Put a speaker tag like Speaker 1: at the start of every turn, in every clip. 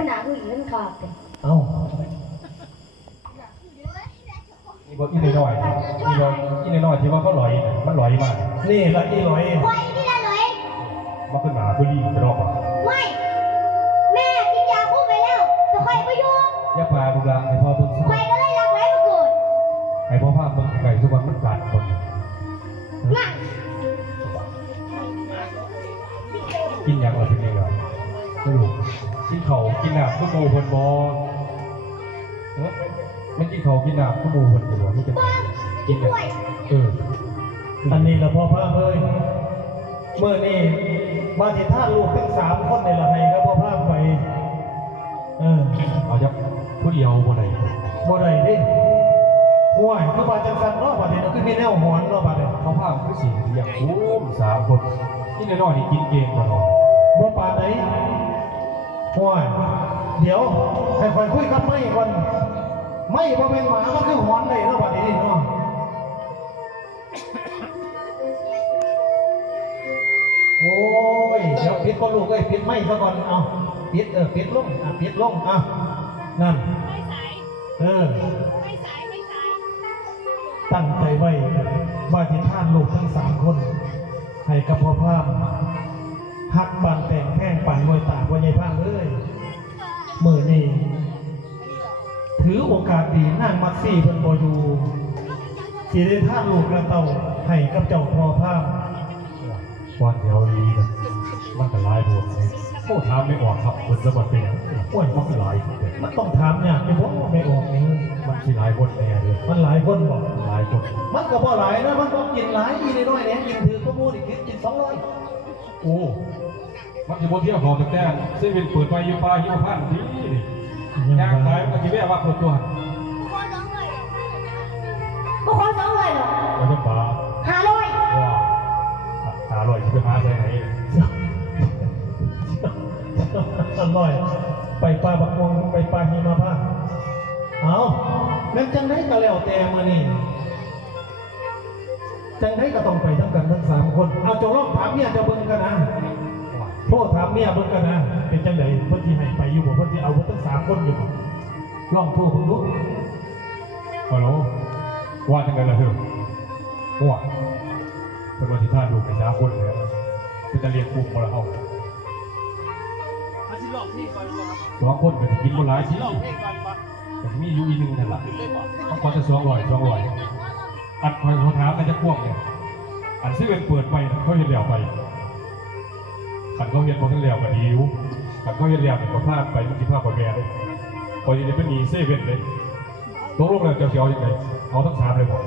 Speaker 1: มันหนาคืออีนั่นขาดเลย
Speaker 2: เอ้า
Speaker 3: อีบอกอีน้อยๆอีน้อยอีน้อยๆที่ว่าเขาลอยน่ะมันลอยมาก
Speaker 2: นี่ละอีหลอย
Speaker 1: ไว้ที่นั่นเลย
Speaker 3: มันขึ้นมาเพื่อรีบไปรอบอะ
Speaker 1: ไม่แม่กินยาคู่ไปแล้วแต่ใครไม่อยู่
Speaker 3: อย่าพาลูกหลานให้พ่อเบิ่งสัก
Speaker 1: ใครก็เลยรักไว้มาเกิด
Speaker 3: ให้พ่อพาเบิ่งไก่ทุกวันมันกัดคน
Speaker 1: นั่น
Speaker 3: กินอย่างไร กินเขาวกินน้ำก็โมเพิ่นบ่เอ้อมันกินเขาวกินน้ำก็โมเพิ่นบ่มันจะกินอย่างเออ
Speaker 2: อันนี้ละพ่อพระเอ้ยเมื่อนี่มาที่ท่าลูกทั้งสามคนในละให้ก็พ่อพระไป เออ
Speaker 3: เอาจับผู้เดียวบ่ได้
Speaker 2: บ่ได้ดิห่วยคือว่าจังสันเนาะบัดนี้คือมีแนวหอนเนาะบัดนี้
Speaker 3: เขาพาคือสิเลี้ยงคุ้มสามคนนี่น้อยๆนี่กินเก่งบ่เนาะ
Speaker 2: บ่ปานไหน ห่วยเดี๋ยวให้คอยคุยกับไม่ก่อนไม่บ่เป็นหมามันคือหอนได้เนาะบัดนี้เนาะโอ้ยเดี๋ยวปิดก่อนลูกเอ้ยปิดไม่ซะก่อนเอาปิดเออปิดลงอะปิดลงอะนั่น
Speaker 4: ไม่สาย
Speaker 2: เออ
Speaker 4: ไม่สายไม่สาย
Speaker 2: ตั้งใจไว้ว่าที่ท่านลูกทั้งสามคน ให้กับพ่อพาม หักบานแต่งแห้งปั่นมวยตาพ่อใหญ่พามเอ้ยมือนี่ถือโอกาสดีนั่งมักซี่เพิ่นบอยู่ที่ได้ท่านลูกและเต่าให้กับเจ้าพ่อพาม
Speaker 3: วันเดียวนี้นะมันก็หลายโพดเลยโอ้ถามไม่ออกครับเพิ่นจะบ่เป็นหยังโอ้ยมันคือหลายคนเด้
Speaker 2: มันต้องถามเนี่ยไม่บอกไม่ออกเอง
Speaker 3: มันสิหลายคนแน่เด้
Speaker 2: มันหลายคนบอก
Speaker 3: หลายคน
Speaker 2: มันก็บ่หลายนะมันต้องกินหลายอีน้อยๆเนี่ยกินถือข้อมูลอีกกินสองร้อย
Speaker 3: โอ้ มันสิบ่เที่ยวของแต่แต่เซเว่นเปิดไปอยู่ป่าอยู่พันดีนี่ย่างขายมันก็สิแวะว่าเปิดตัว
Speaker 1: บุคคลสองเลยบุคคลสองเลยเหรอ
Speaker 3: แล้วจะป่า
Speaker 1: ห้าร้อย
Speaker 3: ว่าหาอร่อยสิไปหาใส่ไหน
Speaker 2: อร่อยไปปลาบักมวงไปปลาหิมาบ้างเอาแม่นจังไดก็แล้วแต่มานี่จังไดก็ต้องไปทั้งกันทั้งสามคน เอาจงลองถามเมียเจะเบิ่งกันนะโทษถาม เมียเบิ่งกันนะ เป็นจังไดเพิ่นสิให้ไปอยู่บ่เพิ่นสิเอาเพิ่นทั้งสามคนอยู่บ่ลองโทรเพิ่นดู
Speaker 3: ฮัลโหลว่าจังไดล่ะเถอะว่าเป็นวันที่ท่านลูกไปสามคนแล้วเป็นจะเรียนกลุ่มบ่ละเฮา
Speaker 5: อาชิลองพี่ก่อนดีกว่าครับ
Speaker 3: สองคนก็สิกินบ่หลายสิ
Speaker 5: ลองพี่ก่อนดีกว่า
Speaker 3: แต่มีอยู่อีกหนึงนั่นล่ะ
Speaker 5: ขึ้นเลยบอก
Speaker 3: เขาก็จะสองร้อยสองร้อยอันคอยเขาถามมันจะพ่วงเนี่ยอันที่เป็นเปิดไปน่ะเขาเห็นแล้วไป ขันเขาเห็นพอทั้งแล้วก็ดีอยู่ขันเขาเห็นแล้วเนี่ยก็พลาดไปมันสิพลาดกว่าแม่เลยพอจะได้เป็นหนีเซเว่นเลยตกลงแล้วเจ้าเสียวยังไงเอาทั้งสามเลยบอก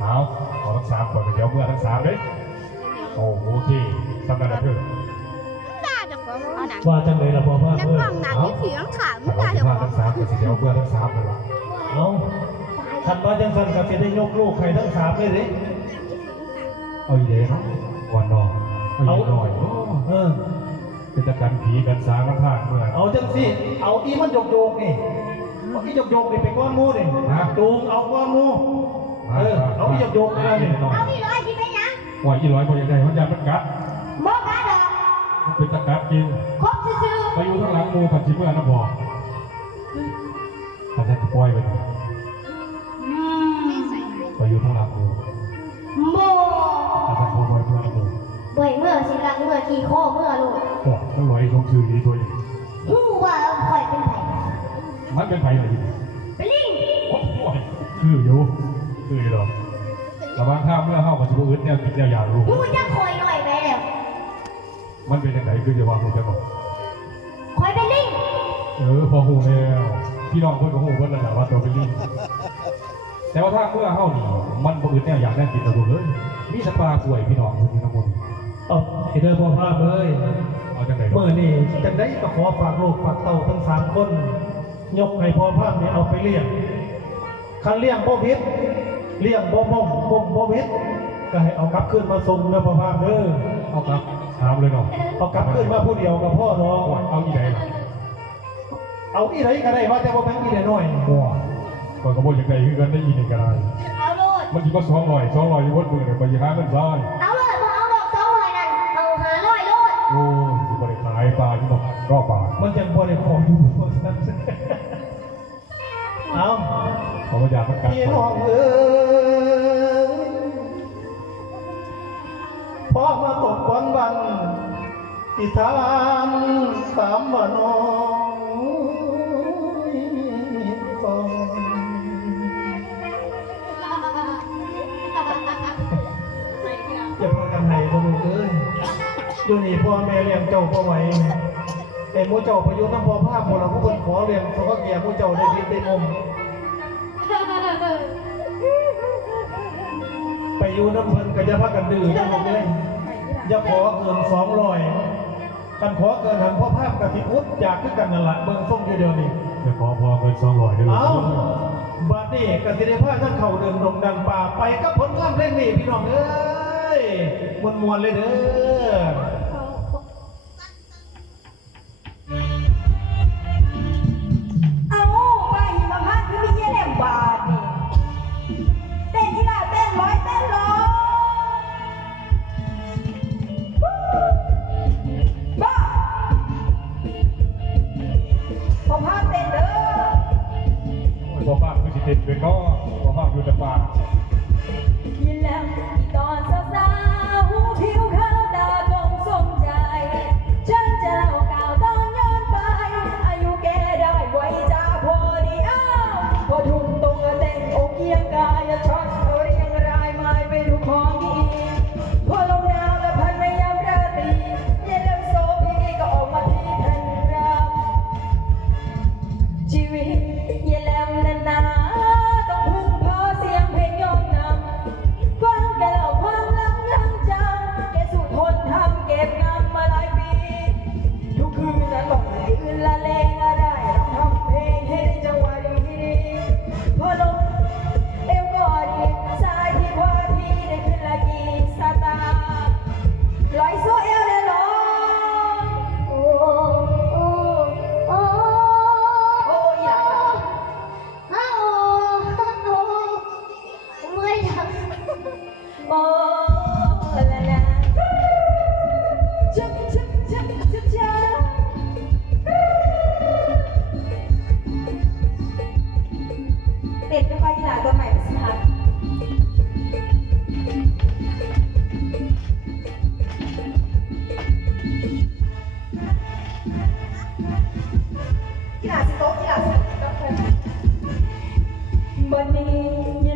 Speaker 3: เอาเอาทั้งสามก่อนเดี๋ยวเมื่อทั้งสามเลยโอ้โหที่ทำกันแล้วเพื่อน
Speaker 4: ด่าจากกองเอาหนัง
Speaker 2: ว่าจังไดล่ะพ่อพา
Speaker 4: นัก
Speaker 2: เอ้ย
Speaker 4: กองหนังที่เถียงขาไม่
Speaker 3: ถ้า
Speaker 4: ได้
Speaker 3: เรา
Speaker 4: จาก
Speaker 3: พลาก
Speaker 4: อง
Speaker 3: ทั้งสามก็สิเดี๋ยวเมื่อทั้งสามเลยล่ะ
Speaker 2: เอาคันว่าจังซั่นก็สิได้ยกลูกให้ทั้งสามเลยเด้
Speaker 3: เอาอีเดเนาะก่อนนอน เอาอีกหน่อยโอ้
Speaker 2: เออ
Speaker 3: เป็นตะกันผีกันสางกันพาดเมื่อ
Speaker 2: เอาจังสิเอาอีมันโยกโยกๆนี่เอาอีโยกโยกๆนี่ไปก้อนหมูนี่
Speaker 3: ฮะ
Speaker 2: จูงเอาก้อนหมูเออเอาอีโยกโยกๆนี่นะนี่
Speaker 1: เอาพี่ร้อยที่เป็นยัง
Speaker 3: ปล่อยอีร้อยปล่อยยังไงมันยามันกัด
Speaker 1: บอกได้ดอก
Speaker 3: มันเป็นตะกัดจริง
Speaker 1: ครบซื่อ
Speaker 3: ไปอยู่ข้างหลังงูผัดชิเมื่อนะบอกอาจารย์ปล่อยไป
Speaker 1: ๆอืม
Speaker 3: ไปอยู่ข้างหลังงู
Speaker 1: โม
Speaker 3: อาจารย์ปล่อยเพื่อนงู
Speaker 1: บ่อยเมื่อ สิลังเมื่อขี่ข้อเมื่อลูก
Speaker 3: ก็ต้องลอยชมชื่อดีตัวเอง
Speaker 1: หูว่าข่อยเป็นไผ
Speaker 3: มันเป็นไผ่เลย
Speaker 1: เป็นลิง
Speaker 3: โอ้ยคืออยู่คืออยู่หรอกระวังข้ามเมื่อเข้ากับชิบอึดเนี่ยกินเนี่ยอย่างรู้
Speaker 1: หูจะคอยหน่อยไปแล้ว
Speaker 3: มันเป็นยังไงคือจะวางหูจะบอก
Speaker 1: ข่อยเป็นลิง
Speaker 3: เออพอหูแล้วพี่น้องเพื่อนก็หูเพื่อนนั่นแหละว่าตัวเป็นลิงแต่ว่าถ้าเมื่อเข้านี่มันบ่อึดเนี่ยอยางแน่กินตะบุเลยมีสปาป่วยพี่น้องคือมีน้ำมัน
Speaker 2: เอาไอ้เด้อพ่อพาเอ้ย
Speaker 3: เอาจังไหน
Speaker 2: เมื่อนี่จังได้ก็ขอฝากลูกฝากเต่าทั้งสามคน ยกให้พ่อพาเนี่ยเอาไปเลี้ยงคันเลี้ยงบ่พิษเลี้ยงบ่ม่อมบ่มบ่พิษก็ให้เอากลับขึ้นมาส่งเด้อพ่อพาเด้อ
Speaker 3: เอาครับถามเลยเนาะ
Speaker 2: เอากลับขึ้นมาผู้เดียวกับพ่อเนาะ
Speaker 3: เอาอีไหนล่ะ
Speaker 2: เอาอีไรก็ได้ว่าแต่ว่าแพงอีไรน้อย
Speaker 3: มั่วก่อนกระโบยังไงคือกันได้ยินกันอะไร
Speaker 1: เอาโลด
Speaker 3: มันคิดว่าสองร้อยสองร้อยที่วัดมือเนี่ยไปยี่ห้าเงินซ้าย
Speaker 1: เพ
Speaker 3: ราะว่าอยากประกาศ
Speaker 2: พี่น้องเอ้ยพอมาตกบอลบังที่ทานสามวันน้อยสองอย่าพากันไหนบ่ลูกเอ้ยอยู่นี่พ่อแม่เลี้ยงเจ้าบ่อไหวแต่หมูเจ้าพายุน้ำพอภาพหมดแล้วผู้คนขอเลี้ยงเขาก็แก่หมูเจ้าได้กินได้งม ไปอยู่น้ำเพิ่นก็จะพักกันดื้อนะผมเลยอย่าขอเกินสองร้อยกันขอเกินหันพ่อภาพกับที่อุดอยากคือกันนั่นแหละเบิ่งส่งอยู่เดียวนี่
Speaker 3: จะขอพอเกินสองร้อยได้เลย
Speaker 2: เอาบัดนี้กสิได้พาท่านเข้าเดินดงดันป่าไปกับผลงานเพลงนี้พี่น้องเอ้ยมวนมวนๆเลยเด้อ
Speaker 1: ด็
Speaker 3: ด
Speaker 1: ไปไปที่หลาตัวใหม่สิคะที่หลาสิโต๊ะที่หลาสิโต๊ะบนนี้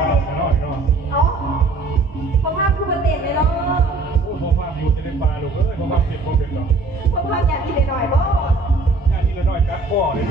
Speaker 1: ก็นี่แต่ก่พออนอัน
Speaker 3: ภาพ
Speaker 1: นี้
Speaker 3: น้อยเนาะ
Speaker 1: เอ๋อพอภาพคือมาเต้นเลยเนาะ
Speaker 3: โอ้พอภาพอยู่จะได้ปลาลูกเอ้ยพอภาพติดพอเป็นเนาะ
Speaker 1: พอภาพอยากกินหน่อยๆบ่
Speaker 3: ญาติที่ละน้อยกัดข้อเลย
Speaker 1: เ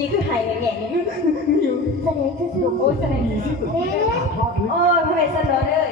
Speaker 1: กี้คือหายแง่ๆนี่อยู่
Speaker 4: แสดงคือสนุก
Speaker 1: โอ้แสดง
Speaker 4: เด้
Speaker 1: โอ้ยพ่อเอกเสนอเด้อ